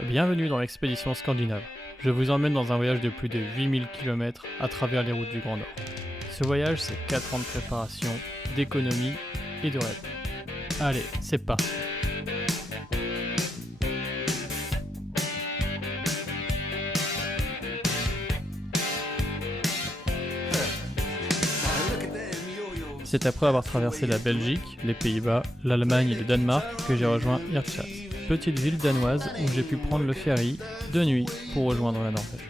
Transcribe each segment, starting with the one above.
Bienvenue dans l'expédition scandinave. Je vous emmène dans un voyage de plus de 8000 km à travers les routes du Grand Nord. Ce voyage, c'est 4 ans de préparation, d'économie et de rêve. Allez, c'est parti. C'est après avoir traversé la Belgique, les Pays-Bas, l'Allemagne et le Danemark que j'ai rejoint Hirtshals, petite ville danoise où j'ai pu prendre le ferry de nuit pour rejoindre la Norvège.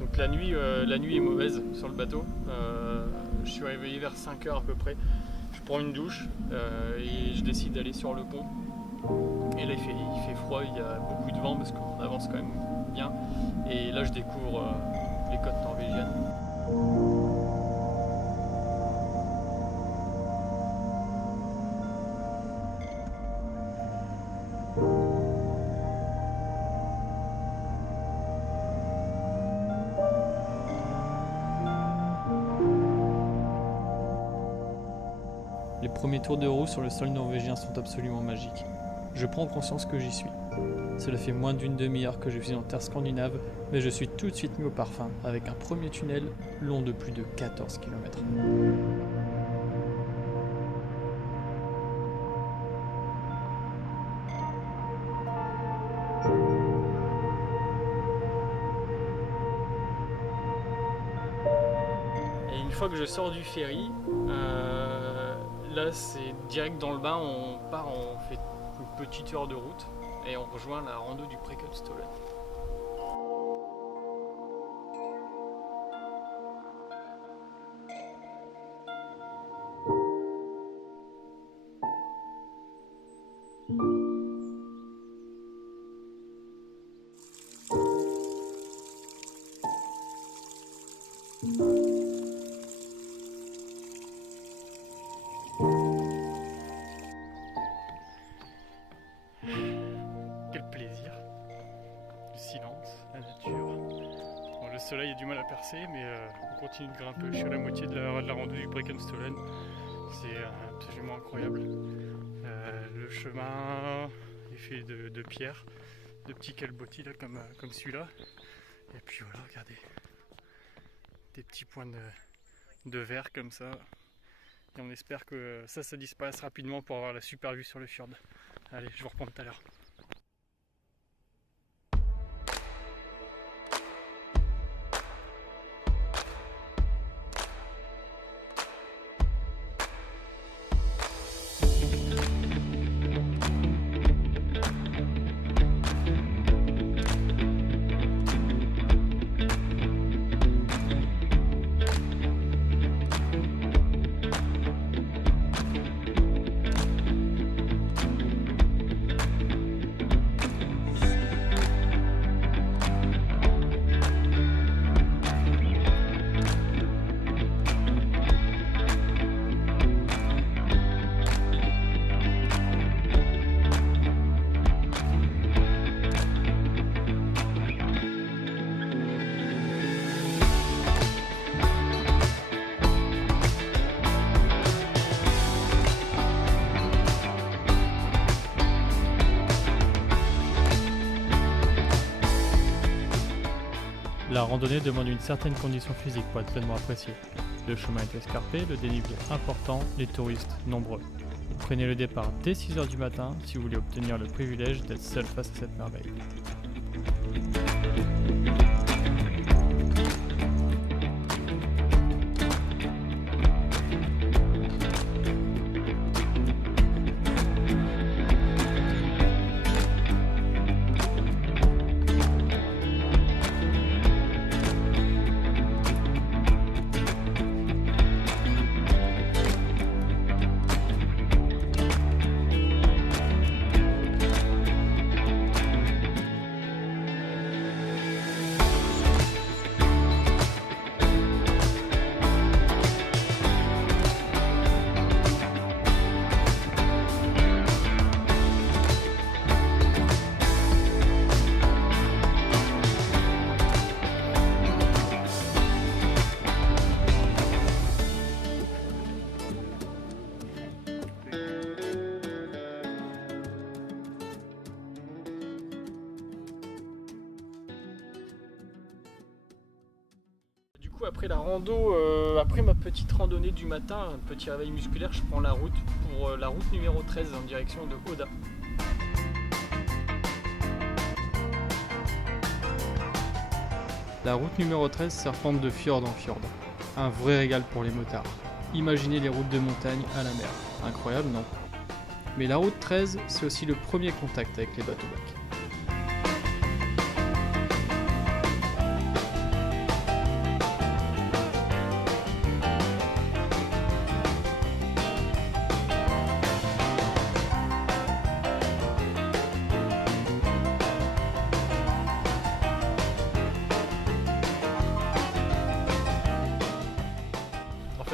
Donc la nuit est mauvaise sur le bateau. Je suis réveillé vers 5h à peu près. Je prends une douche et je décide d'aller sur le pont. Et là il fait froid, il y a beaucoup de vent parce qu'on avance quand même bien. Et là je découvre les côtes norvégiennes. Les premiers tours de roue sur le sol norvégien sont absolument magiques. Je prends conscience que j'y suis. Cela fait moins d'une demi-heure que je suis en terre scandinave, mais je suis tout de suite mis au parfum avec un premier tunnel long de plus de 14 km. Et une fois que je sors du ferry, là c'est direct dans le bain, on fait une petite heure de route et on rejoint la rando du Preikestolen. Quel plaisir, le silence, la nature. Bon, le soleil a du mal à percer, mais on continue de grimper. Je suis à la moitié de la rando du Preikestolen. C'est absolument incroyable. Le chemin est fait de pierre, de petits calbotis là, comme celui-là. Et puis voilà, regardez, des petits points de verre comme ça. Et on espère que ça disparaisse rapidement pour avoir la super vue sur le fjord. Allez, je vous reprends tout à l'heure. La randonnée demande une certaine condition physique pour être pleinement appréciée. Le chemin est escarpé, le dénivelé important, les touristes nombreux. Prenez le départ dès 6 h du matin si vous voulez obtenir le privilège d'être seul face à cette merveille. Après la rando, après ma petite randonnée du matin, un petit réveil musculaire, je prends la route pour la route numéro 13 en direction de Oda. La route numéro 13 serpente de fjord en fjord. Un vrai régal pour les motards. Imaginez les routes de montagne à la mer. Incroyable, non? Mais la route 13, c'est aussi le premier contact avec les bateaux-bacs.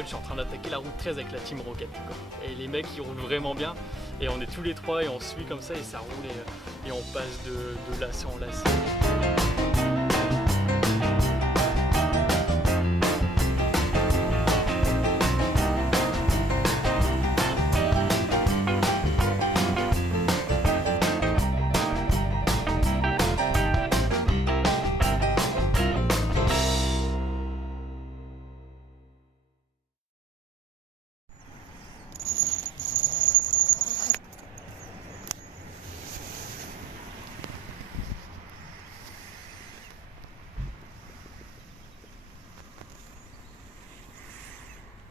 Je suis en train d'attaquer la route 13 avec la Team Rocket quoi. Et les mecs ils roulent vraiment bien et on est tous les trois et on suit comme ça et ça roule et on passe de lacet en lacet.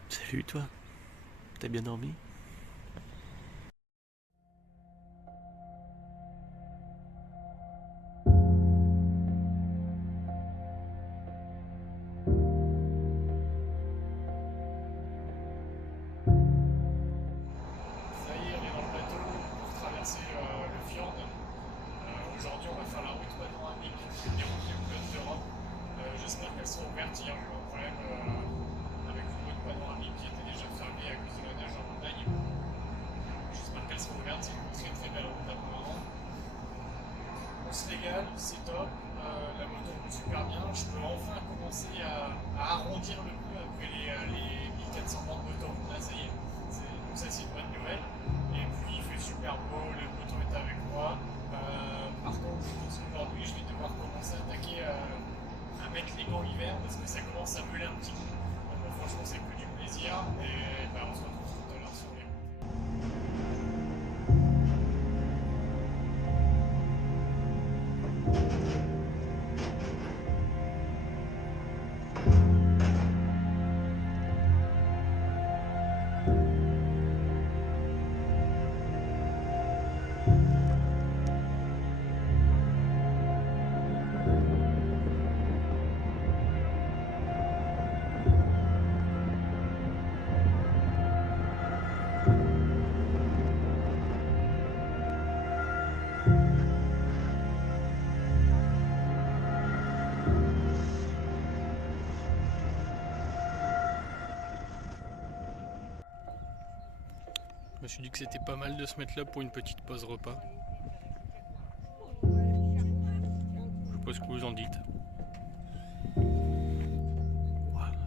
Salut toi, t'as bien dormi? Ça y est, on est dans le bateau pour traverser le fjord. Aujourd'hui, on va faire la route panoramique des routes les plus hautes d'Europe. J'espère qu'elles seront ouvertes. Hier, j'ai eu un problème avec une route panoramique qui était déjà fermée à cause de la neige en montagne. J'espère qu'elles seront ouvertes. C'est une très très belle route apparemment. On se régale, c'est top. La moto roule super bien. Je peux enfin commencer à arrondir le coup après les 1400 bandes de moto. Là, ça y est. Donc ça, c'est une bonne nouvelle. Et puis, il fait super beau. Le moto est avec moi. Par contre, je pense qu'aujourd'hui, je vais devoir commencer à attaquer à mettre les gants hiver parce que ça commence à meuler un petit peu. Donc, franchement, c'est plus du plaisir. Et on se retrouve tout à l'heure sur les routes. Je me suis dit que c'était pas mal de se mettre là pour une petite pause repas. Je sais pas ce que vous en dites.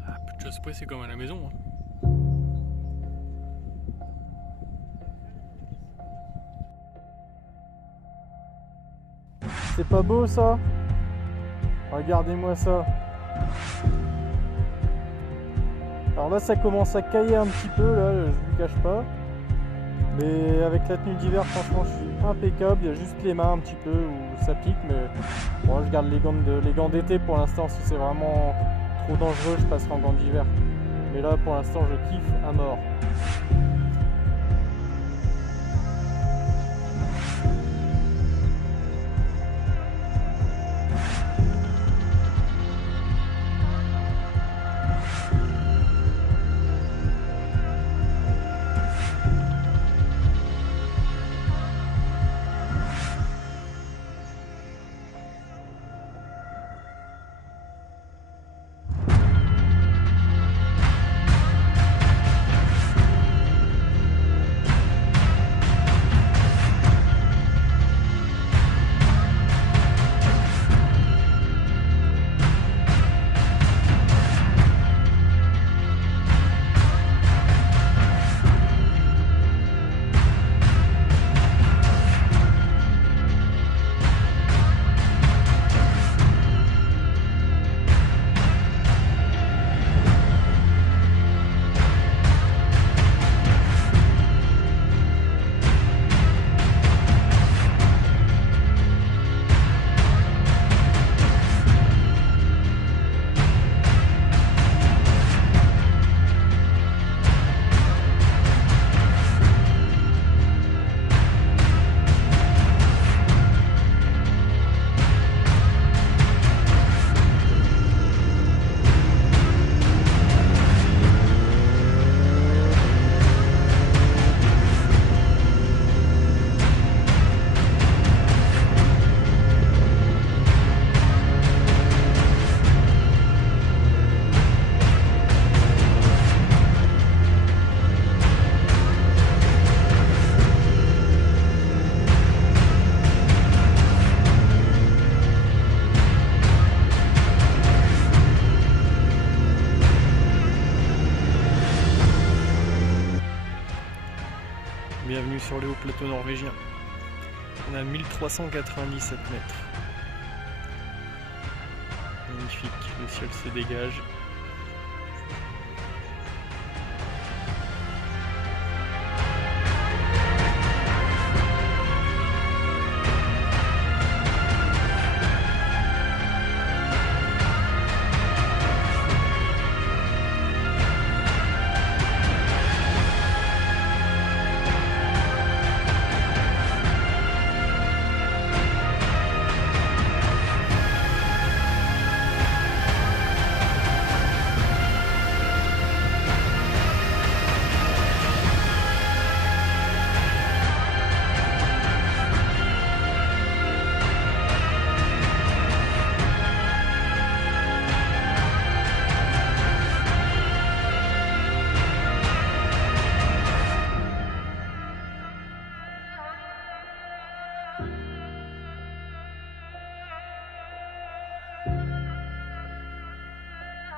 À peu de choses près, c'est comme à la maison. C'est pas beau ça? Regardez-moi ça. Alors là ça commence à cailler un petit peu, là, je vous cache pas. Mais avec la tenue d'hiver, franchement je suis impeccable. Il y a juste les mains un petit peu où ça pique, mais bon, je garde les gants d'été pour l'instant. Si c'est vraiment trop dangereux, je passerai en gants d'hiver. Mais là pour l'instant je kiffe à mort. Bienvenue sur le haut plateau norvégien. On a 1397 mètres. Magnifique, le ciel se dégage.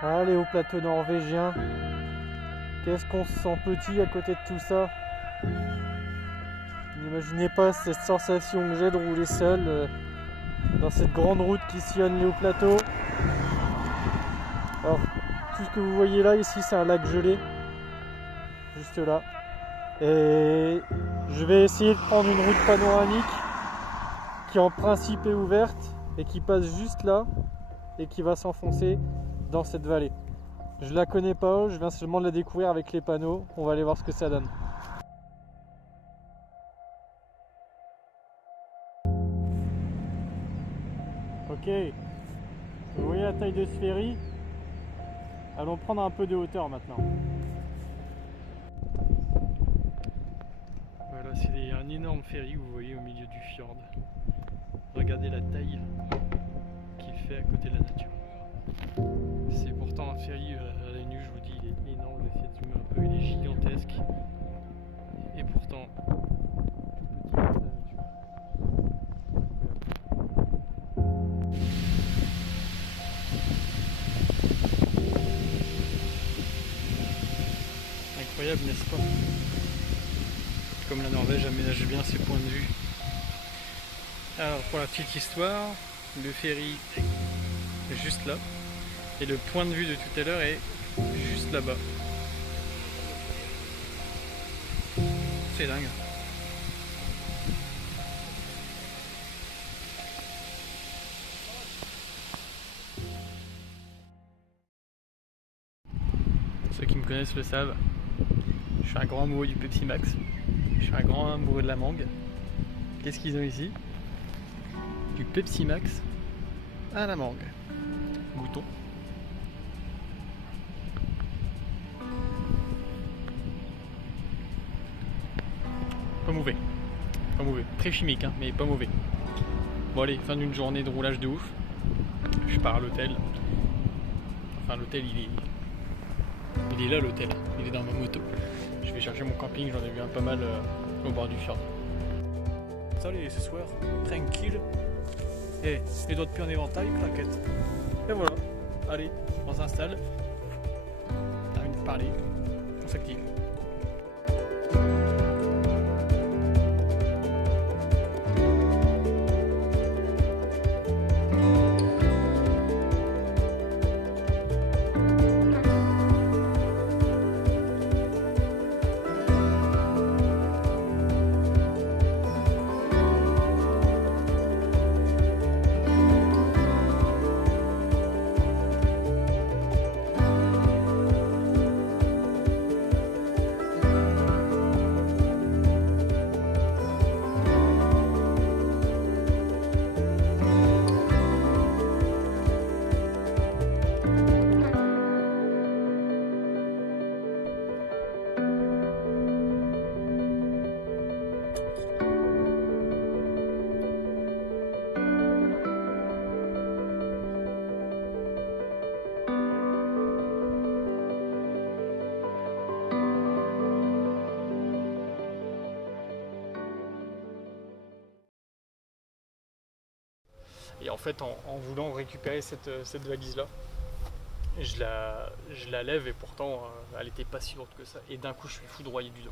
Allez, au plateau norvégien. Qu'est-ce qu'on se sent petit à côté de tout ça. N'imaginez pas cette sensation que j'ai de rouler seul dans cette grande route qui sillonne les hauts plateaux. Alors, tout ce que vous voyez là, ici, c'est un lac gelé. Juste là. Et je vais essayer de prendre une route panoramique qui en principe est ouverte et qui passe juste là et qui va s'enfoncer dans cette vallée. Je la connais pas, je viens seulement de la découvrir avec les panneaux. On va aller voir ce que ça donne. Ok, vous voyez la taille de ce ferry. Allons prendre un peu de hauteur maintenant. Voilà, c'est un énorme ferry que vous voyez au milieu du fjord. Regardez la taille qu'il fait à côté de la nature. C'est pourtant un ferry, à la nuit, je vous dis, il est énorme. J'essaie de zoomer un peu, il est gigantesque. Et pourtant, tout petit face à la nature. Incroyable, n'est-ce pas? Comme la Norvège aménage bien ses points de vue. Alors, pour la petite histoire, le ferry juste là. Et le point de vue de tout à l'heure est juste là-bas. C'est dingue. Ceux qui me connaissent le savent, je suis un grand amoureux du Pepsi Max. Je suis un grand amoureux de la mangue. Qu'est-ce qu'ils ont ici? Du Pepsi Max à la mangue. Goûtons. Pas mauvais. Pas mauvais. Très chimique, hein, mais pas mauvais. Bon allez, fin d'une journée de roulage de ouf. Je pars à l'hôtel. Enfin l'hôtel il est là l'hôtel. Il est dans ma moto. Je vais chercher mon camping, j'en ai vu un pas mal au bord du fjord. Salut ce soir, tranquille. Et les doigts de pied en éventail, claquette. Et voilà. Allez, on s'installe. Termine de parler. On s'active. Et en fait, en voulant récupérer cette valise-là, je la lève et pourtant, elle n'était pas si lourde que ça. Et d'un coup, je suis foudroyé du dos.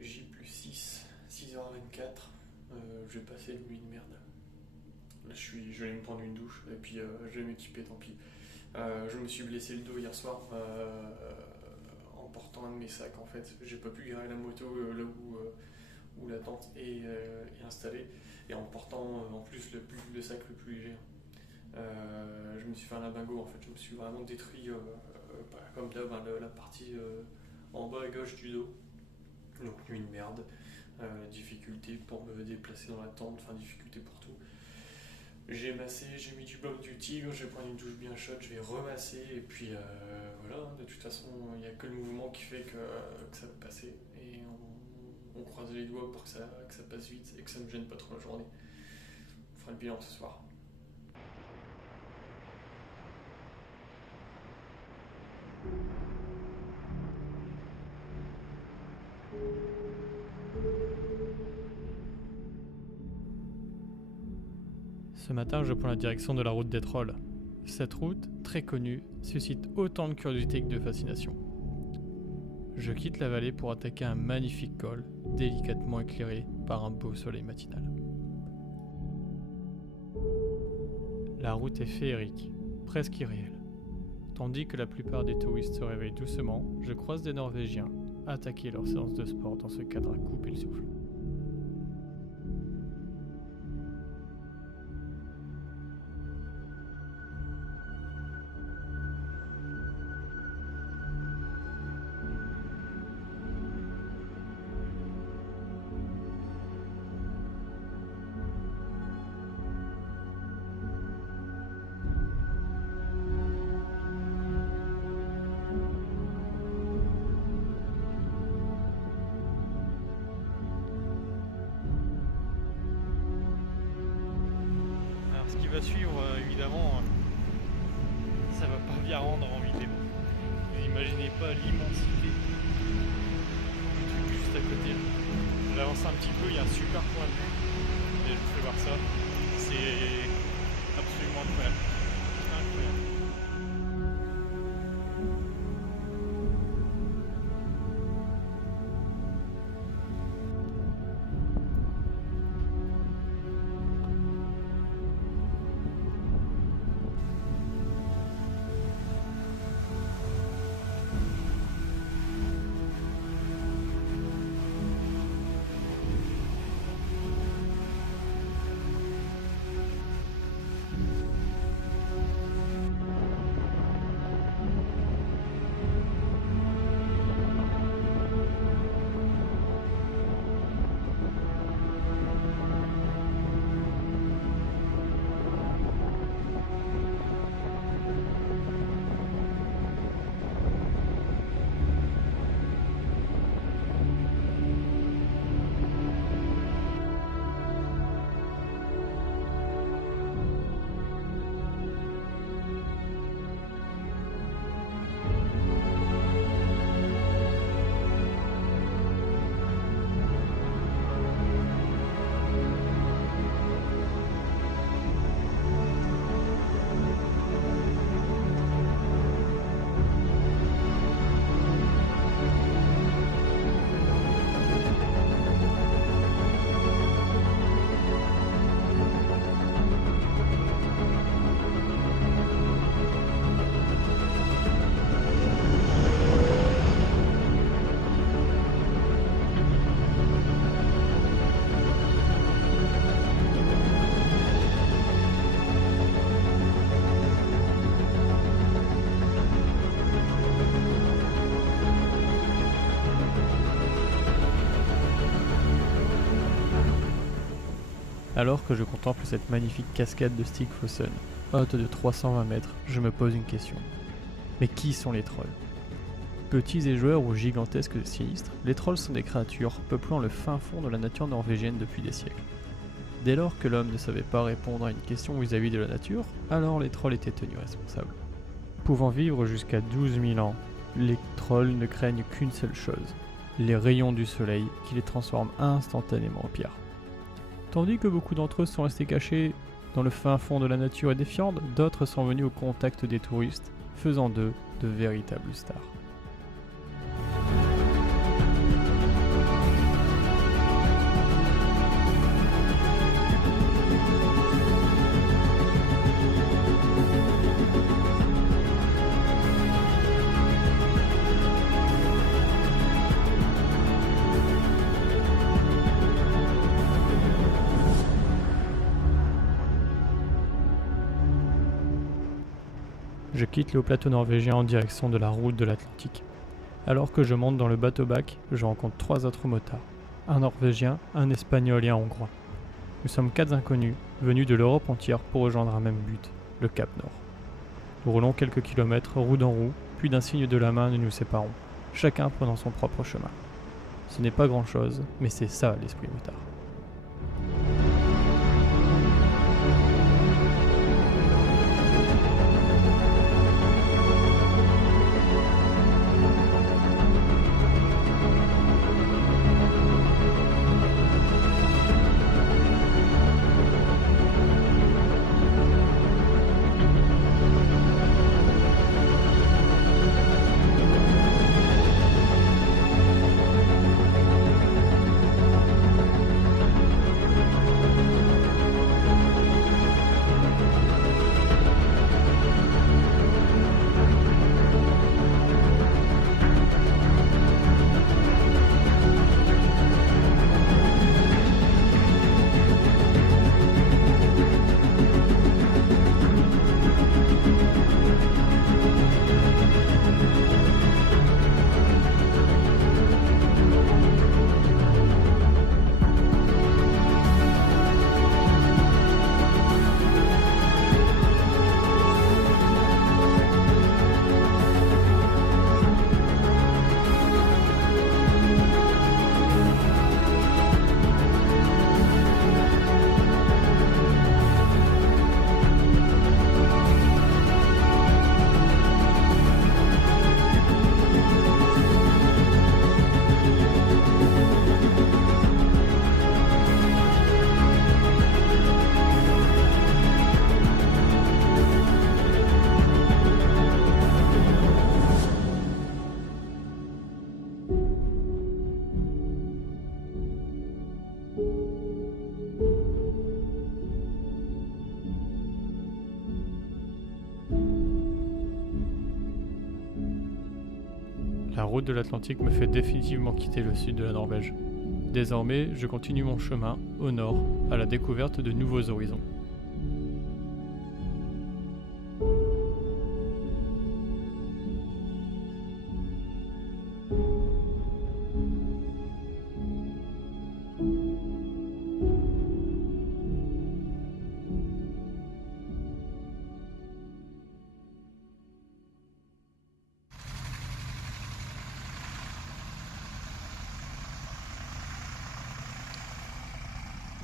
J+6, 6h24, je vais passer une nuit de merde. Là, je vais me prendre une douche et puis je vais m'équiper, tant pis. Je me suis blessé le dos hier soir en portant un de mes sacs en fait. J'ai pas pu garer la moto là où la tente est installée et en portant en plus le sac le plus léger. Je me suis fait un limbago en fait, je me suis vraiment détruit comme d'hab la partie en bas à gauche du dos. Donc nuit de merde, difficulté pour me déplacer dans la tente, enfin difficulté pour tout. J'ai massé, j'ai mis du baume du tigre, je vais prendre une douche bien chaude, je vais remasser et puis voilà, de toute façon il n'y a que le mouvement qui fait que ça va passer et on croise les doigts pour que ça passe vite et que ça ne me gêne pas trop la journée. On fera le bilan ce soir. Ce matin, je prends la direction de la route des Trolls. Cette route, très connue, suscite autant de curiosité que de fascination. Je quitte la vallée pour attaquer un magnifique col, délicatement éclairé par un beau soleil matinal. La route est féerique, presque irréelle. Tandis que la plupart des touristes se réveillent doucement, je croise des Norvégiens attaquer leur séance de sport dans ce cadre à couper le souffle. Ce qui va suivre, évidemment, ça va pas bien rendre en vidéo. Vous imaginez pas l'immensité du truc juste à côté. J'avance un petit peu, il y a un super point de vue. Et je vous fais voir ça. C'est absolument incroyable. Incroyable. Alors que je contemple cette magnifique cascade de Stigfossen, haute de 320 mètres, je me pose une question. Mais qui sont les trolls ? Petits et joueurs ou gigantesques et sinistres, les trolls sont des créatures peuplant le fin fond de la nature norvégienne depuis des siècles. Dès lors que l'homme ne savait pas répondre à une question vis-à-vis de la nature, alors les trolls étaient tenus responsables. Pouvant vivre jusqu'à 12 000 ans, les trolls ne craignent qu'une seule chose, les rayons du soleil qui les transforment instantanément en pierre. Tandis que beaucoup d'entre eux sont restés cachés dans le fin fond de la nature et des fjords, d'autres sont venus au contact des touristes, faisant d'eux de véritables stars. Je quitte le haut plateau norvégien en direction de la route de l'Atlantique. Alors que je monte dans le bateau-bac, je rencontre 3 autres motards. Un Norvégien, un Espagnol et un Hongrois. Nous sommes 4 inconnus, venus de l'Europe entière pour rejoindre un même but, le Cap Nord. Nous roulons quelques kilomètres, roue dans roue, puis d'un signe de la main nous nous séparons, chacun prenant son propre chemin. Ce n'est pas grand-chose, mais c'est ça l'esprit motard. La route de l'Atlantique me fait définitivement quitter le sud de la Norvège. Désormais, je continue mon chemin, au nord, à la découverte de nouveaux horizons.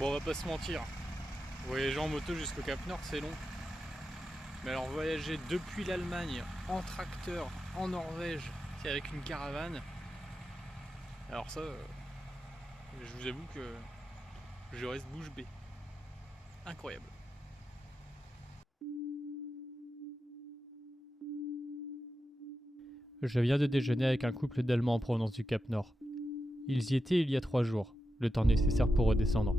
Bon, on va pas se mentir, voyager en moto jusqu'au Cap Nord c'est long. Mais alors voyager depuis l'Allemagne en tracteur en Norvège avec une caravane, alors ça, je vous avoue que je reste bouche bée. Incroyable. Je viens de déjeuner avec un couple d'Allemands en provenance du Cap Nord. Ils y étaient il y a 3 jours, le temps nécessaire pour redescendre.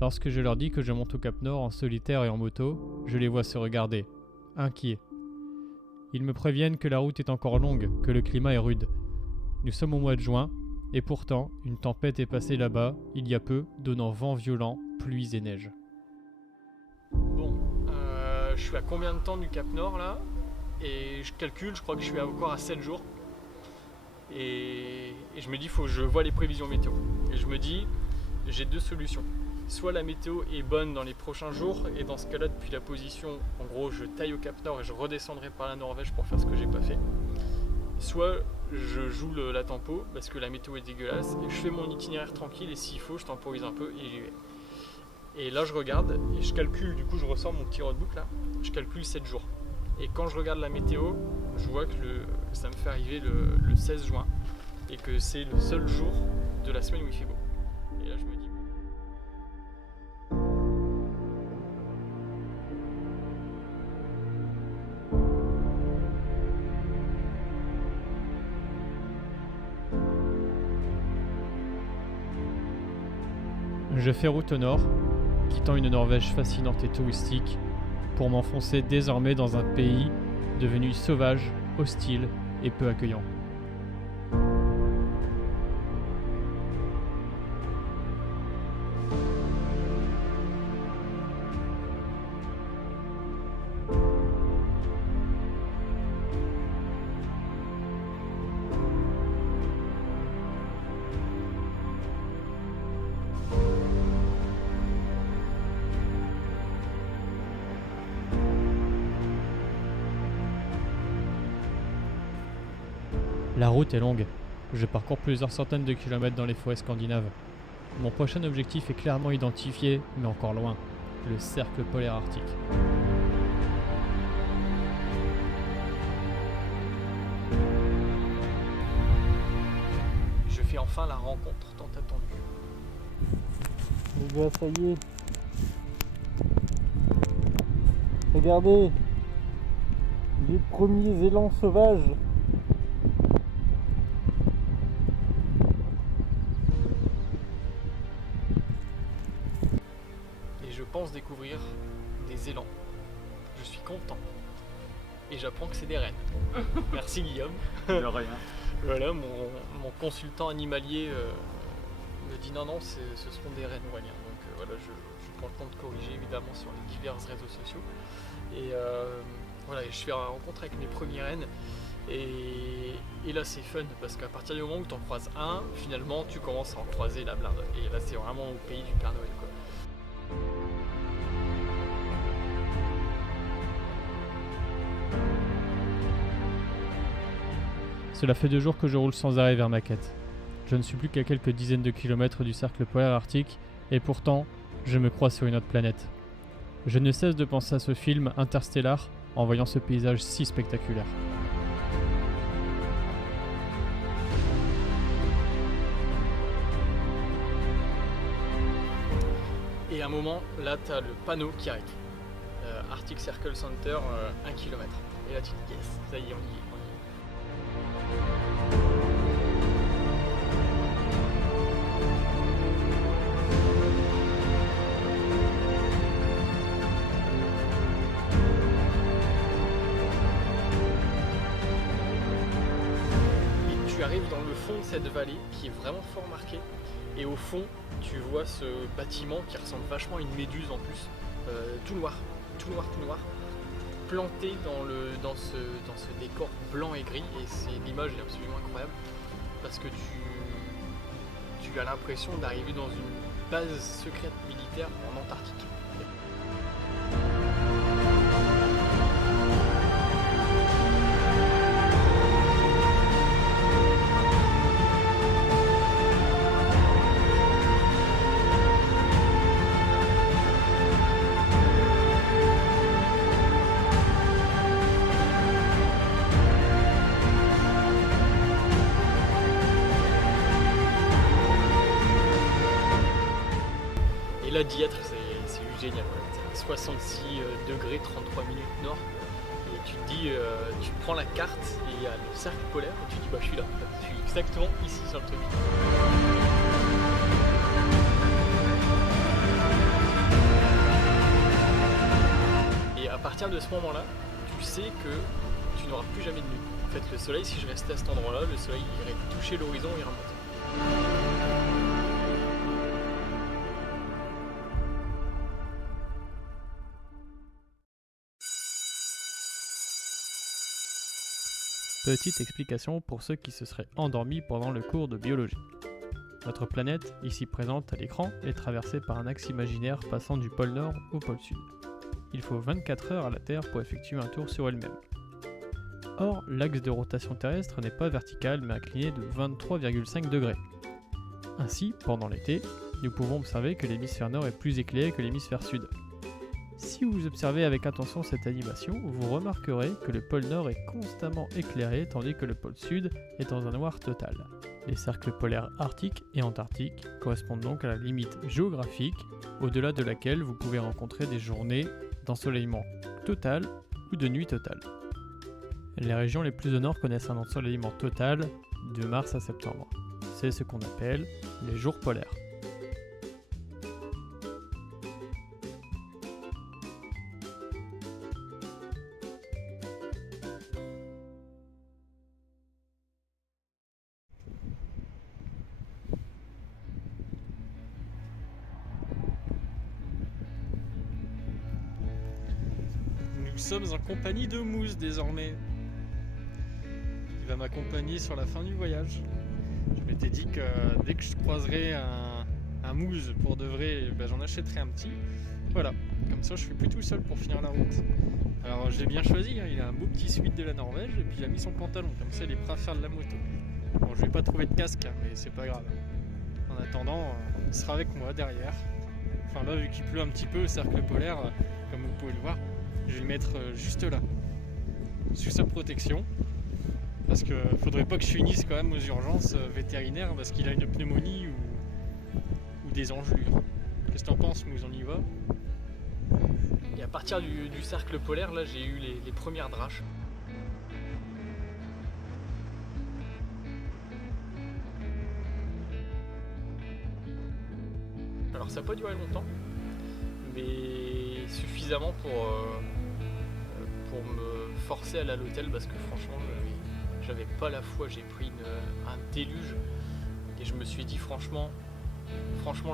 Lorsque je leur dis que je monte au Cap Nord en solitaire et en moto, je les vois se regarder, inquiets. Ils me préviennent que la route est encore longue, que le climat est rude. Nous sommes au mois de juin, et pourtant, une tempête est passée là-bas, il y a peu, donnant vent violent, pluies et neige. Bon, je suis à combien de temps du Cap Nord là ? Et je calcule, je crois que je suis encore à 7 jours. Et je me dis, faut que je vois les prévisions météo. Et je me dis, j'ai 2 solutions. soit la météo est bonne dans les prochains jours, et dans ce cas-là, depuis la position, en gros, je taille au Cap Nord et je redescendrai par la Norvège pour faire ce que j'ai pas fait. Soit je joue la tempo parce que la météo est dégueulasse et je fais mon itinéraire tranquille, et s'il faut, je temporise un peu et j'y vais. Et là, je regarde et je calcule, du coup, je ressors mon petit roadbook là, je calcule 7 jours. Et quand je regarde la météo, je vois que ça me fait arriver le 16 juin et que c'est le seul jour de la semaine où il fait beau. Et là, je me dis... Je fais route au nord, quittant une Norvège fascinante et touristique, pour m'enfoncer désormais dans un pays devenu sauvage, hostile et peu accueillant. La route est longue. Je parcours plusieurs centaines de kilomètres dans les forêts scandinaves. Mon prochain objectif est clairement identifié, mais encore loin, le cercle polaire arctique. Je fais enfin la rencontre tant attendue. Les gars, ça y est. Regardez, les premiers élans sauvages. Et je pense découvrir des élans. Je suis content. Et j'apprends que c'est des rennes. Merci Guillaume. De rien. Voilà, mon consultant animalier me dit non, ce seront des rennes oualiens. Donc voilà, je prends le temps de corriger évidemment sur les divers réseaux sociaux. Et voilà, je fais la rencontre avec mes premiers rennes. Et là c'est fun parce qu'à partir du moment où tu en croises un, finalement tu commences à en croiser la blinde. Et là c'est vraiment au pays du Père Noël, quoi. Cela fait 2 jours que je roule sans arrêt vers ma quête. Je ne suis plus qu'à quelques dizaines de kilomètres du cercle polaire arctique, et pourtant, je me crois sur une autre planète. Je ne cesse de penser à ce film Interstellar en voyant ce paysage si spectaculaire. Et à un moment, là tu as le panneau qui arrête. Arctic Circle Center, 1 km. Et là tu te dis yes, ça y est, on y est. Tu arrives dans le fond de cette vallée qui est vraiment fort marquée, et au fond tu vois ce bâtiment qui ressemble vachement à une méduse en plus, tout noir, planté dans ce décor blanc et gris, et l'image est absolument incroyable parce que tu as l'impression d'arriver dans une base secrète militaire en Antarctique. Là d'y être, c'est juste génial. 66 degrés, 33 minutes nord. Et tu te dis, tu prends la carte et il y a le cercle polaire et tu te dis bah je suis là. Je suis exactement ici sur le truc. Et à partir de ce moment-là, tu sais que tu n'auras plus jamais de nuit. En fait, le soleil, si je restais à cet endroit-là, le soleil irait toucher l'horizon et remonter. Petite explication pour ceux qui se seraient endormis pendant le cours de biologie. Notre planète, ici présente à l'écran, est traversée par un axe imaginaire passant du pôle Nord au pôle Sud. Il faut 24 heures à la Terre pour effectuer un tour sur elle-même. Or, l'axe de rotation terrestre n'est pas vertical mais incliné de 23,5 degrés. Ainsi, pendant l'été, nous pouvons observer que l'hémisphère nord est plus éclairé que l'hémisphère sud. Si vous observez avec attention cette animation, vous remarquerez que le pôle nord est constamment éclairé tandis que le pôle sud est dans un noir total. Les cercles polaires arctiques et antarctiques correspondent donc à la limite géographique au-delà de laquelle vous pouvez rencontrer des journées d'ensoleillement total ou de nuit totale. Les régions les plus au nord connaissent un ensoleillement total de mars à septembre. C'est ce qu'on appelle les jours polaires. Nous sommes en compagnie de Mousse désormais. Il va m'accompagner sur la fin du voyage. Je m'étais dit que dès que je croiserais un Mousse pour de vrai, ben j'en achèterai un petit. Voilà, comme ça je suis plus tout seul pour finir la route. Alors je l'ai bien choisi, hein. Il a un beau petit suite de la Norvège et puis il a mis son pantalon, comme ça il est prêt à faire de la moto. Bon, je vais pas trouver de casque, hein, mais c'est pas grave. En attendant, il sera avec moi derrière. Enfin là, vu qu'il pleut un petit peu, le cercle polaire, comme vous pouvez le voir, je vais le mettre juste là, sous sa protection. Parce que faudrait pas que je finisse quand même aux urgences vétérinaires parce qu'il a une pneumonie ou des engelures. Qu'est-ce que t'en penses, Mousse, on y va? Et à partir du cercle polaire, là j'ai eu les premières draches. Alors ça n'a pas duré longtemps, mais suffisamment pour me forcer à aller à l'hôtel parce que franchement j'avais pas la foi, j'ai pris un déluge et je me suis dit franchement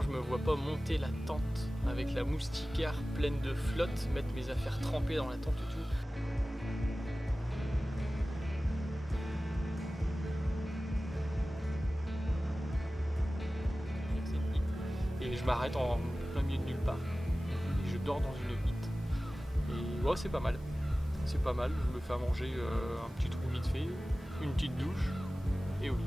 je me vois pas monter la tente avec la moustiquaire pleine de flotte, mettre mes affaires trempées dans la tente et tout. Et je m'arrête en plein milieu de nulle part et je dors dans une hutte et ouais, c'est pas mal, je me fais à manger un petit trou vite fait, une petite douche et au lit.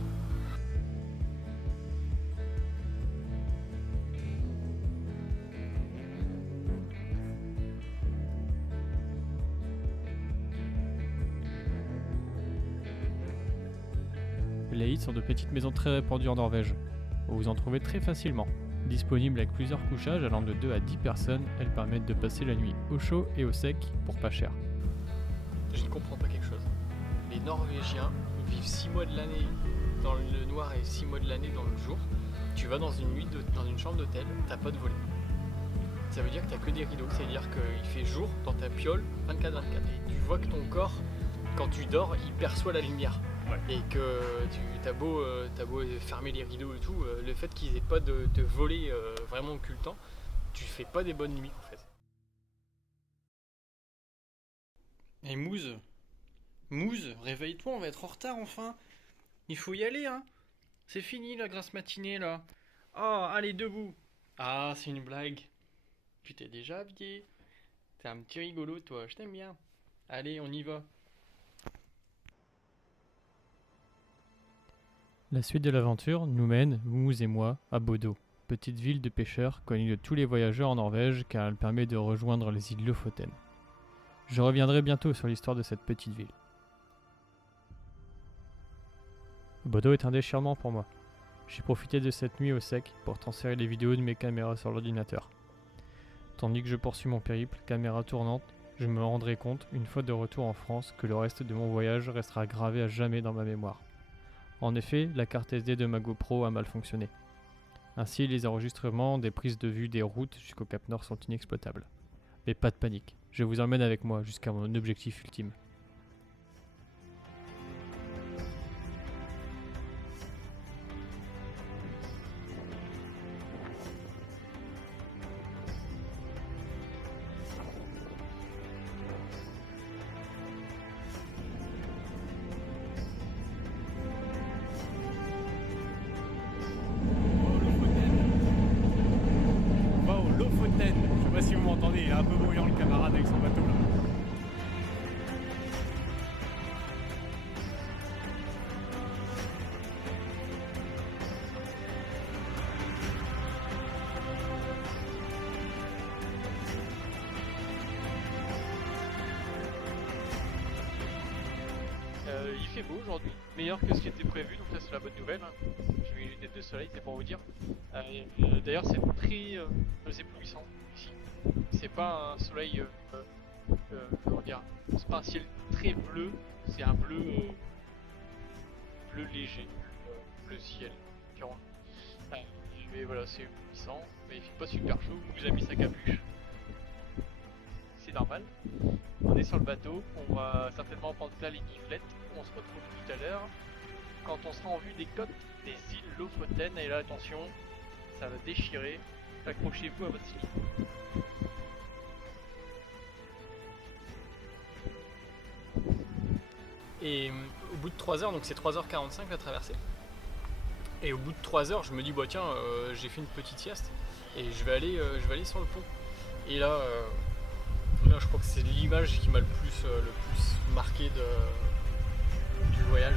Les huttes sont de petites maisons très répandues en Norvège. Vous en trouvez très facilement. Disponibles avec plusieurs couchages allant de 2 à 10 personnes, elles permettent de passer la nuit au chaud et au sec pour pas cher. Je ne comprends pas quelque chose. Les Norvégiens vivent 6 mois de l'année dans le noir et 6 mois de l'année dans le jour. Tu vas dans une chambre d'hôtel, t'as pas de volet. Ça veut dire que t'as que des rideaux, c'est-à-dire qu'il fait jour dans ta piole 24/24. Et tu vois que ton corps, quand tu dors, il perçoit la lumière. Ouais. Et que t'as beau fermer les rideaux et tout, le fait qu'ils aient pas de volets vraiment occultants, tu fais pas des bonnes nuits en fait. Et Mousse, réveille-toi, on va être en retard enfin. Il faut y aller, hein. C'est fini la grasse matinée là. Oh, allez, debout. Ah, c'est une blague. Tu t'es déjà habillé. T'es un petit rigolo toi, je t'aime bien. Allez, on y va. La suite de l'aventure nous mène, Mousse et moi, à Bodø, petite ville de pêcheurs connue de tous les voyageurs en Norvège car elle permet de rejoindre les îles Lofoten. Je reviendrai bientôt sur l'histoire de cette petite ville. Bodø est un déchirement pour moi. J'ai profité de cette nuit au sec pour transférer les vidéos de mes caméras sur l'ordinateur. Tandis que je poursuis mon périple, caméra tournante, je me rendrai compte, une fois de retour en France, que le reste de mon voyage restera gravé à jamais dans ma mémoire. En effet, la carte SD de ma GoPro a mal fonctionné. Ainsi, les enregistrements des prises de vue des routes jusqu'au Cap Nord sont inexploitables. Mais pas de panique, je vous emmène avec moi jusqu'à mon objectif ultime. parade avec son bateau là. Il fait beau aujourd'hui, meilleur que ce qui était prévu, donc ça c'est la bonne nouvelle. J'ai mis les lunettes de soleil, c'est pour vous dire. D'ailleurs c'est très éblouissant ici. C'est pas un soleil, comment dire, c'est pas un ciel très bleu, c'est un bleu, bleu léger, bleu ciel, durant. Mais voilà, c'est éblouissant, mais il fait pas super chaud, il vous a mis sa capuche. C'est normal. On est sur le bateau, on va certainement prendre là les giflettes. On se retrouve tout à l'heure quand on sera en vue des côtes des îles Lofoten. Et là, attention, ça va déchirer. Accrochez-vous à votre slip. Et au bout de 3 heures, donc c'est 3h45 la traversée. Et au bout de 3 heures, je me dis, bah tiens, j'ai fait une petite sieste et je vais aller sur le pont. Et là, je crois que c'est l'image qui m'a le plus marqué du voyage.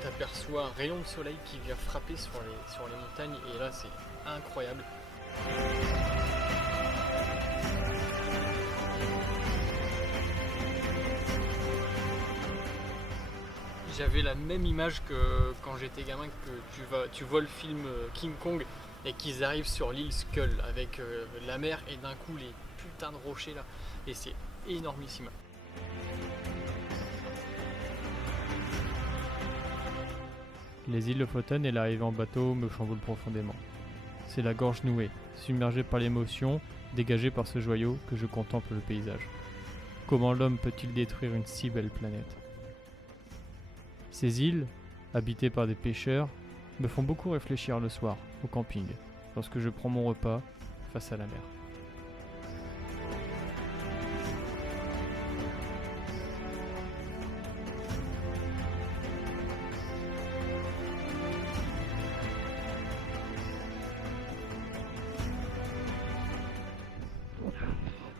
Tu aperçois un rayon de soleil qui vient frapper sur les montagnes et là c'est incroyable. J'avais la même image que quand j'étais gamin, que tu vois le film King Kong et qu'ils arrivent sur l'île Skull avec la mer et d'un coup les putains de rochers là. Et c'est énormissime. Les îles Lofoten et l'arrivée en bateau me chamboulent profondément. C'est la gorge nouée, submergée par l'émotion, dégagée par ce joyau que je contemple le paysage. Comment l'homme peut-il détruire une si belle planète ? Ces îles, habitées par des pêcheurs, me font beaucoup réfléchir le soir, au camping, lorsque je prends mon repas face à la mer.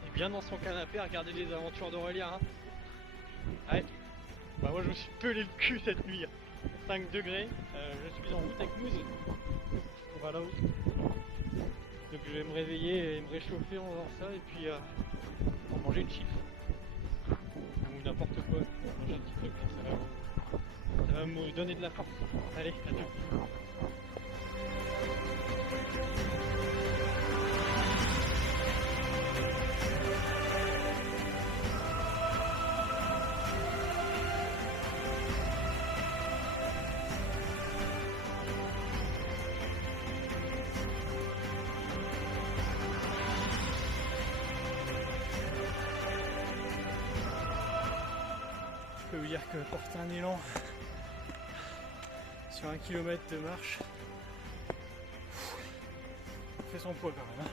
Et bien dans son canapé à regarder les aventures d'Aurélien. Hein. Ouais. Bah moi je me suis pelé le cul cette nuit. 5 degrés, je suis en route avec Mousse. On va là-haut. Donc je vais me réveiller et me réchauffer en faisant ça et puis en manger une chips. Ou n'importe quoi. Manger un petit truc, ça va me donner de la force. Allez, à tout. Je peux vous dire que porter un élan sur 1 kilomètre de marche, ça fait son poids quand même.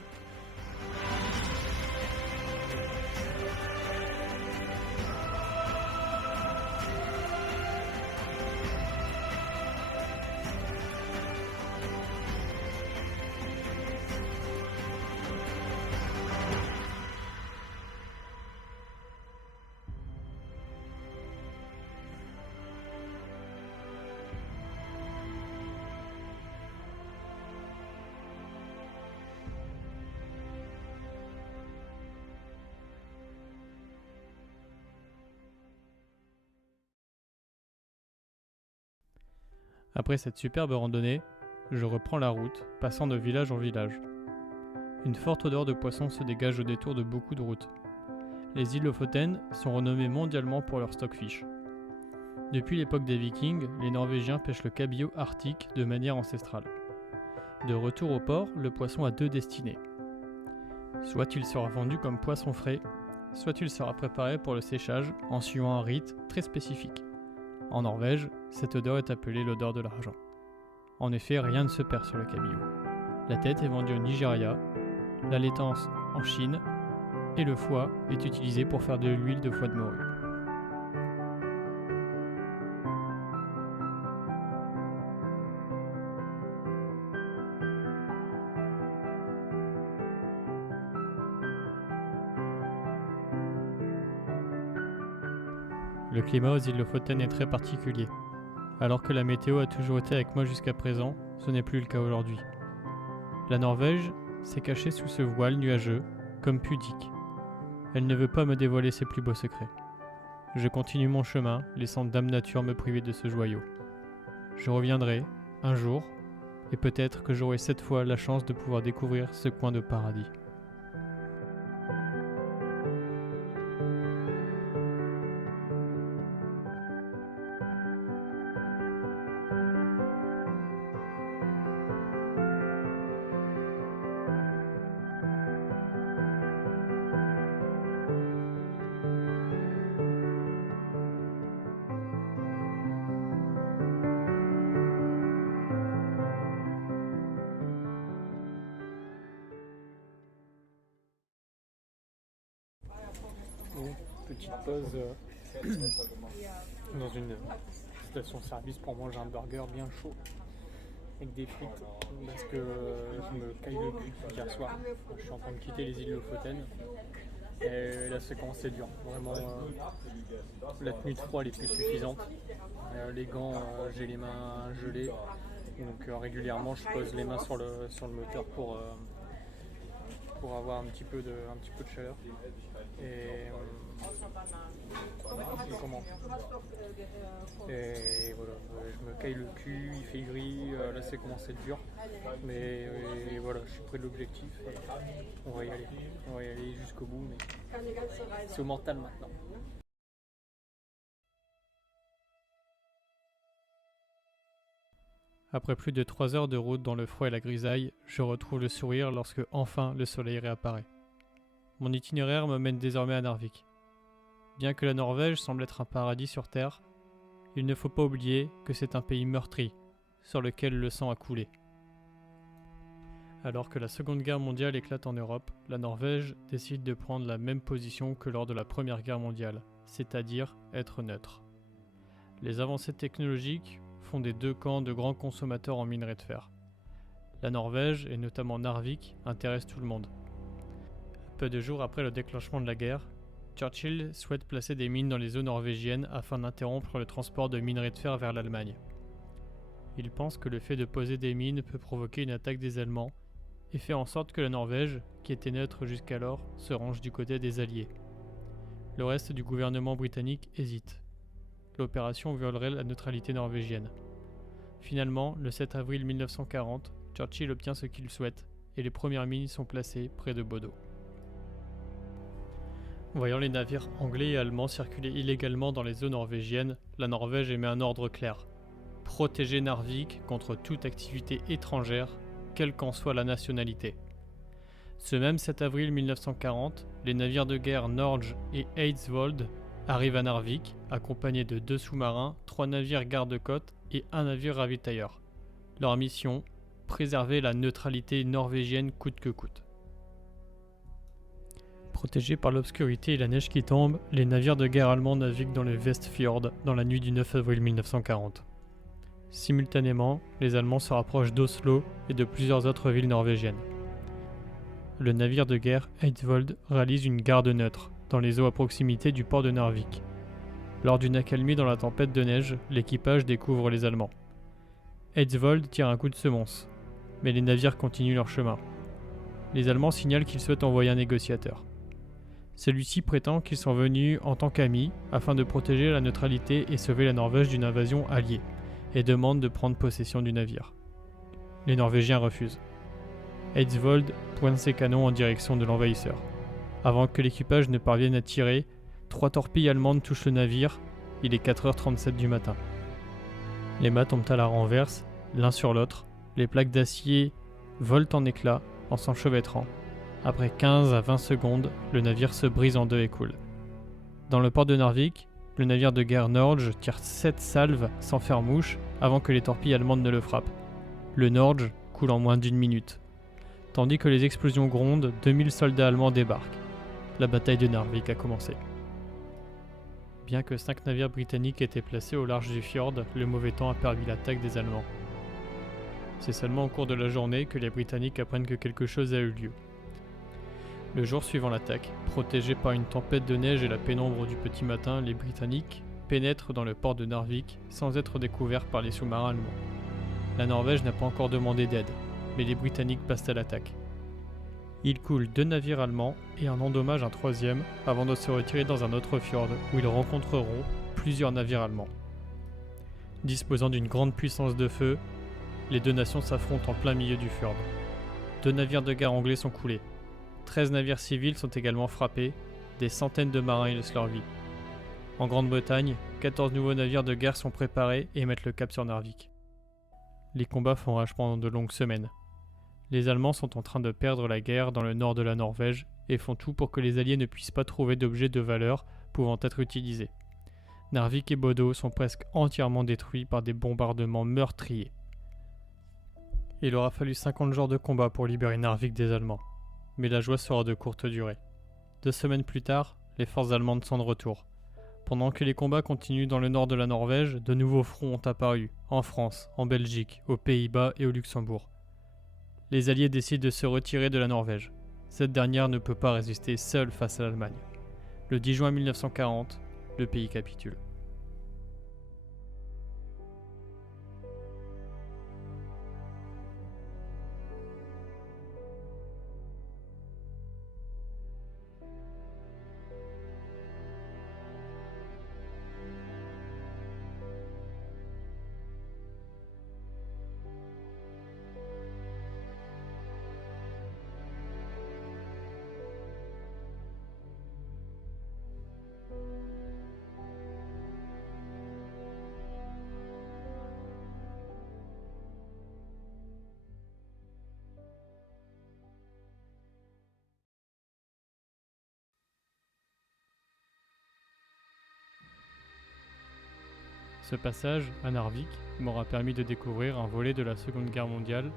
Après cette superbe randonnée, je reprends la route, passant de village en village. Une forte odeur de poisson se dégage au détour de beaucoup de routes. Les îles Lofoten sont renommées mondialement pour leur stockfish. Depuis l'époque des Vikings, les Norvégiens pêchent le cabillaud arctique de manière ancestrale. De retour au port, le poisson a 2 destinées. Soit il sera vendu comme poisson frais, soit il sera préparé pour le séchage en suivant un rite très spécifique. En Norvège, cette odeur est appelée l'odeur de l'argent. En effet, rien ne se perd sur le cabillaud. La tête est vendue au Nigeria, la laitance en Chine et le foie est utilisé pour faire de l'huile de foie de morue. Le climat aux îles Lofoten est très particulier. Alors que la météo a toujours été avec moi jusqu'à présent, ce n'est plus le cas aujourd'hui. La Norvège s'est cachée sous ce voile nuageux, comme pudique. Elle ne veut pas me dévoiler ses plus beaux secrets. Je continue mon chemin, laissant Dame Nature me priver de ce joyau. Je reviendrai, un jour, et peut-être que j'aurai cette fois la chance de pouvoir découvrir ce coin de paradis. Petite pause dans une station-service pour manger un burger bien chaud avec des frites parce que je me caille le cul hier soir. Je suis en train de quitter les îles Lofoten et la séquence est dure. Vraiment, la tenue de froid n'est plus suffisante. Les gants, j'ai les mains gelées, donc régulièrement je pose les mains sur le moteur pour avoir un petit peu de chaleur. Et voilà, je me caille le cul, il fait gris, là c'est commencé à être dur, mais voilà, je suis près de l'objectif, on va y aller jusqu'au bout, mais c'est au mental maintenant. Après plus de 3 heures de route dans le froid et la grisaille, je retrouve le sourire lorsque enfin le soleil réapparaît. Mon itinéraire me mène désormais à Narvik. Bien que la Norvège semble être un paradis sur Terre, il ne faut pas oublier que c'est un pays meurtri, sur lequel le sang a coulé. Alors que la Seconde Guerre mondiale éclate en Europe, la Norvège décide de prendre la même position que lors de la Première Guerre mondiale, c'est-à-dire être neutre. Les avancées technologiques font des deux camps de grands consommateurs en minerais de fer. La Norvège, et notamment Narvik, intéresse tout le monde. Peu de jours après le déclenchement de la guerre, Churchill souhaite placer des mines dans les eaux norvégiennes afin d'interrompre le transport de minerais de fer vers l'Allemagne. Il pense que le fait de poser des mines peut provoquer une attaque des Allemands et fait en sorte que la Norvège, qui était neutre jusqu'alors, se range du côté des Alliés. Le reste du gouvernement britannique hésite. L'opération violerait la neutralité norvégienne. Finalement, le 7 avril 1940, Churchill obtient ce qu'il souhaite et les premières mines sont placées près de Bodo. Voyant les navires anglais et allemands circuler illégalement dans les eaux norvégiennes, la Norvège émet un ordre clair. Protéger Narvik contre toute activité étrangère, quelle qu'en soit la nationalité. Ce même 7 avril 1940, les navires de guerre Norge et Eidsvold arrivent à Narvik, accompagnés de 2 sous-marins, 3 navires garde-côte et 1 navire ravitailleur. Leur mission, préserver la neutralité norvégienne coûte que coûte. Protégés par l'obscurité et la neige qui tombe, les navires de guerre allemands naviguent dans le Westfjord dans la nuit du 9 avril 1940. Simultanément, les Allemands se rapprochent d'Oslo et de plusieurs autres villes norvégiennes. Le navire de guerre Eidsvold réalise une garde neutre dans les eaux à proximité du port de Narvik. Lors d'une accalmie dans la tempête de neige, l'équipage découvre les Allemands. Eidsvold tire un coup de semonce, mais les navires continuent leur chemin. Les Allemands signalent qu'ils souhaitent envoyer un négociateur. Celui-ci prétend qu'ils sont venus en tant qu'amis afin de protéger la neutralité et sauver la Norvège d'une invasion alliée, et demande de prendre possession du navire. Les Norvégiens refusent. Eidsvold pointe ses canons en direction de l'envahisseur. Avant que l'équipage ne parvienne à tirer, 3 torpilles allemandes touchent le navire, il est 4h37 du matin. Les mâts tombent à la renverse, l'un sur l'autre, les plaques d'acier volent en éclats en s'enchevêtrant. Après 15 à 20 secondes, le navire se brise en deux et coule. Dans le port de Narvik, le navire de guerre Norge tire 7 salves sans faire mouche avant que les torpilles allemandes ne le frappent. Le Norge coule en moins d'1 minute. Tandis que les explosions grondent, 2000 soldats allemands débarquent. la bataille de Narvik a commencé. Bien que 5 navires britanniques étaient placés au large du fjord, le mauvais temps a permis l'attaque des Allemands. C'est seulement au cours de la journée que les Britanniques apprennent que quelque chose a eu lieu. Le jour suivant l'attaque, protégés par une tempête de neige et la pénombre du petit matin, les Britanniques pénètrent dans le port de Narvik sans être découverts par les sous-marins allemands. La Norvège n'a pas encore demandé d'aide, mais les Britanniques passent à l'attaque. Ils coulent 2 navires allemands et en endommagent un 3e avant de se retirer dans un autre fjord où ils rencontreront plusieurs navires allemands. Disposant d'une grande puissance de feu, les 2 nations s'affrontent en plein milieu du fjord. 2 navires de guerre anglais sont coulés. 13 navires civils sont également frappés, des centaines de marins y laissent leur vie. En Grande-Bretagne, 14 nouveaux navires de guerre sont préparés et mettent le cap sur Narvik. Les combats font rage pendant de longues semaines. Les Allemands sont en train de perdre la guerre dans le nord de la Norvège et font tout pour que les Alliés ne puissent pas trouver d'objets de valeur pouvant être utilisés. Narvik et Bodø sont presque entièrement détruits par des bombardements meurtriers. Il aura fallu 50 jours de combat pour libérer Narvik des Allemands, mais la joie sera de courte durée. 2 semaines plus tard, les forces allemandes sont de retour. Pendant que les combats continuent dans le nord de la Norvège, de nouveaux fronts ont apparu, en France, en Belgique, aux Pays-Bas et au Luxembourg. Les Alliés décident de se retirer de la Norvège. Cette dernière ne peut pas résister seule face à l'Allemagne. Le 10 juin 1940, le pays capitule. Ce passage, à Narvik, m'aura permis de découvrir un volet de la Seconde Guerre mondiale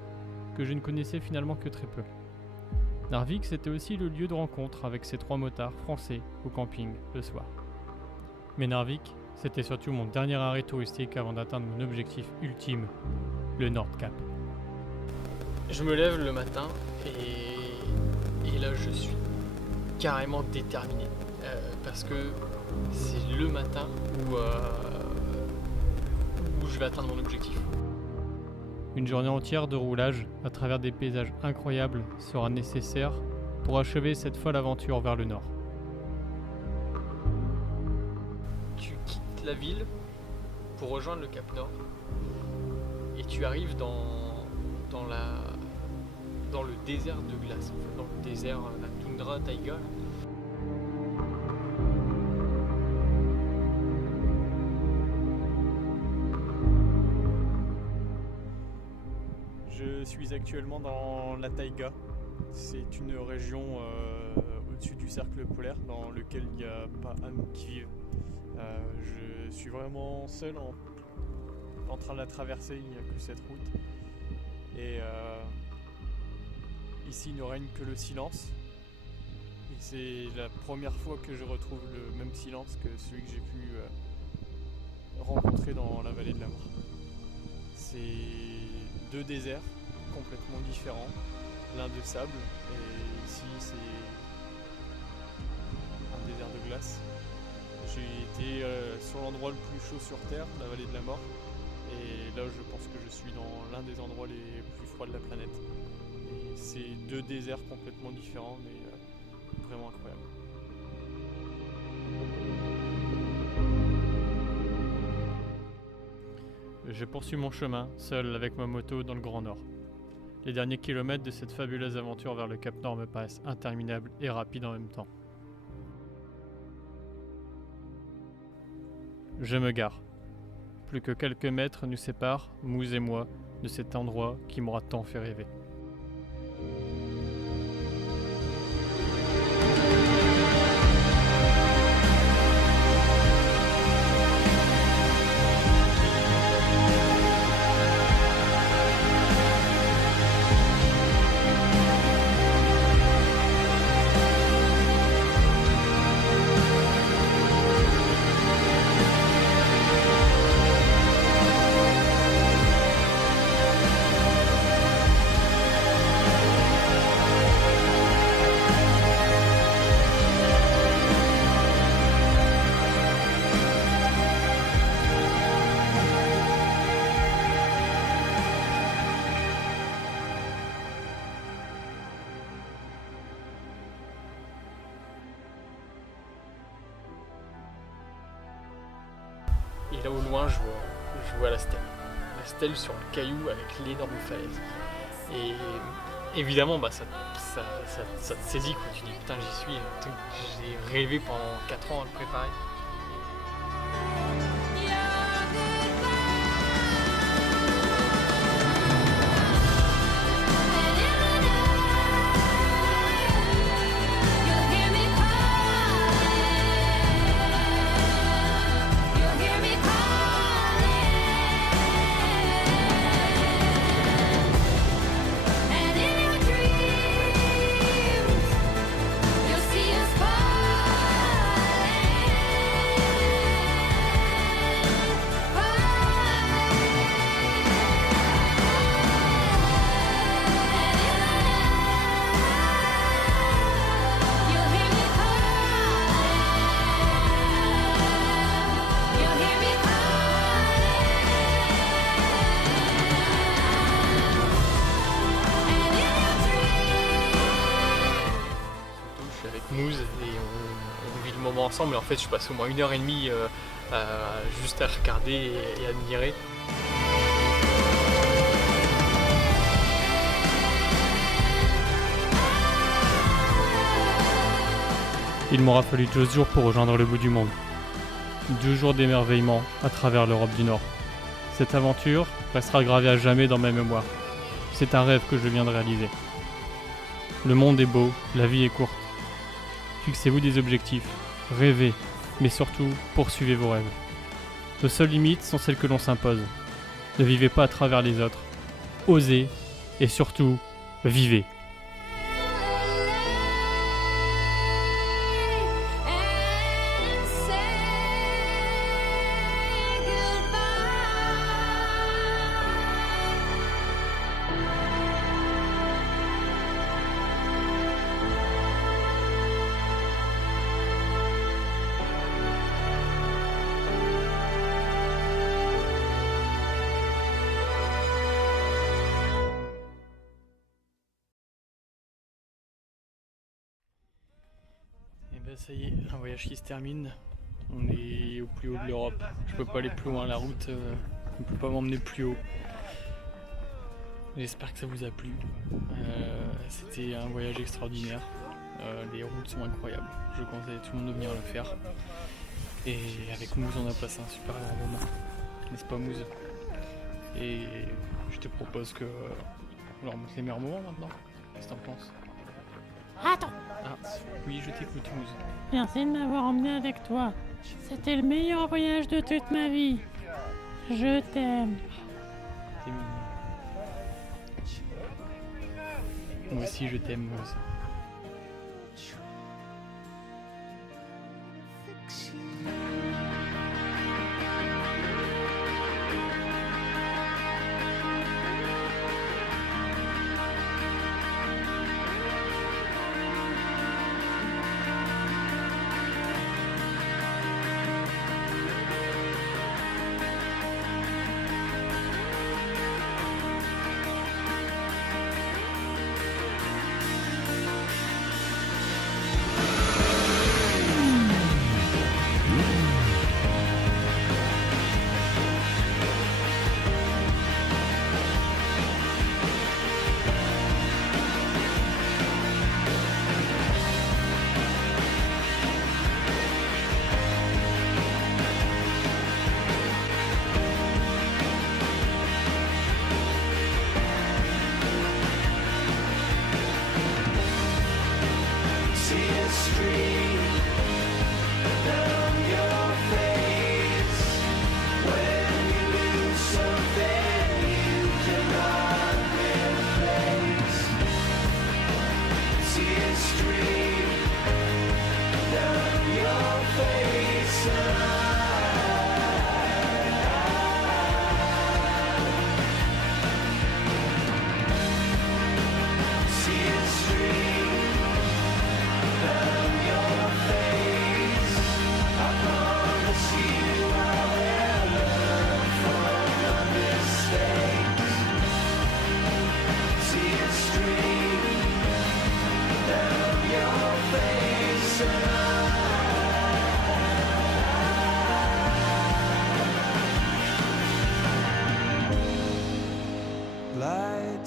que je ne connaissais finalement que très peu. Narvik, c'était aussi le lieu de rencontre avec ces 3 motards français au camping le soir. Mais Narvik, c'était surtout mon dernier arrêt touristique avant d'atteindre mon objectif ultime, le Nordkap. Je me lève le matin et là je suis carrément déterminé parce que c'est le matin où je vais atteindre mon objectif. Une journée entière de roulage à travers des paysages incroyables sera nécessaire pour achever cette folle aventure vers le nord. Tu quittes la ville pour rejoindre le Cap Nord et tu arrives dans le désert de glace, en fait, dans le désert, la toundra taïga. Je suis actuellement dans la taïga. C'est une région au-dessus du cercle polaire dans lequel il n'y a pas âmes qui vivent. Je suis vraiment seul en train de la traverser, il n'y a que cette route. Et ici, il ne règne que le silence. Et c'est la première fois que je retrouve le même silence que celui que j'ai pu rencontrer dans la vallée de la mort. C'est 2 déserts complètement différents, l'un de sable et ici c'est un désert de glace. J'ai été sur l'endroit le plus chaud sur Terre, la vallée de la mort, et là je pense que je suis dans l'un des endroits les plus froids de la planète. Et c'est 2 déserts complètement différents mais vraiment incroyables. Je poursuis mon chemin, seul avec ma moto dans le Grand Nord. Les derniers kilomètres de cette fabuleuse aventure vers le Cap Nord me paraissent interminables et rapides en même temps. Je me gare. Plus que quelques mètres nous séparent, Mousse et moi, de cet endroit qui m'aura tant fait rêver. Et là au loin, je vois la stèle. La stèle sur le caillou avec l'énorme falaise. Et évidemment, ça te saisit quoi. Tu dis putain, j'y suis. J'ai rêvé pendant 4 ans à le préparer. Mousse et on vit le moment ensemble et en fait je passe au moins 1h30 juste à regarder et admirer. Il m'aura fallu 2 jours pour rejoindre le bout du monde. 2 jours d'émerveillement à travers l'Europe du Nord. Cette aventure restera gravée à jamais dans ma mémoire. C'est un rêve que je viens de réaliser. Le monde est beau, la vie est courte. Fixez-vous des objectifs, rêvez, mais surtout poursuivez vos rêves. Nos seules limites sont celles que l'on s'impose. Ne vivez pas à travers les autres. Osez et surtout, vivez. Et ça y est, un voyage qui se termine. On est au plus haut de l'Europe. Je peux pas aller plus loin, la route ne peut pas m'emmener plus haut. J'espère que ça vous a plu. C'était un voyage extraordinaire. Les routes sont incroyables. Je conseille à tout le monde de venir le faire. Et avec Mousse, on a passé un super moment. N'est-ce pas Mousse? Et je te propose que on remonte les meilleurs moments maintenant. Qu'est-ce que t'en penses? Attends, Ah, oui, je t'écoute Mousse. merci de m'avoir emmené avec toi. C'était le meilleur voyage de toute ma vie. Je t'aime. C'est mignon. Moi aussi je t'aime Mousse.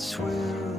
swim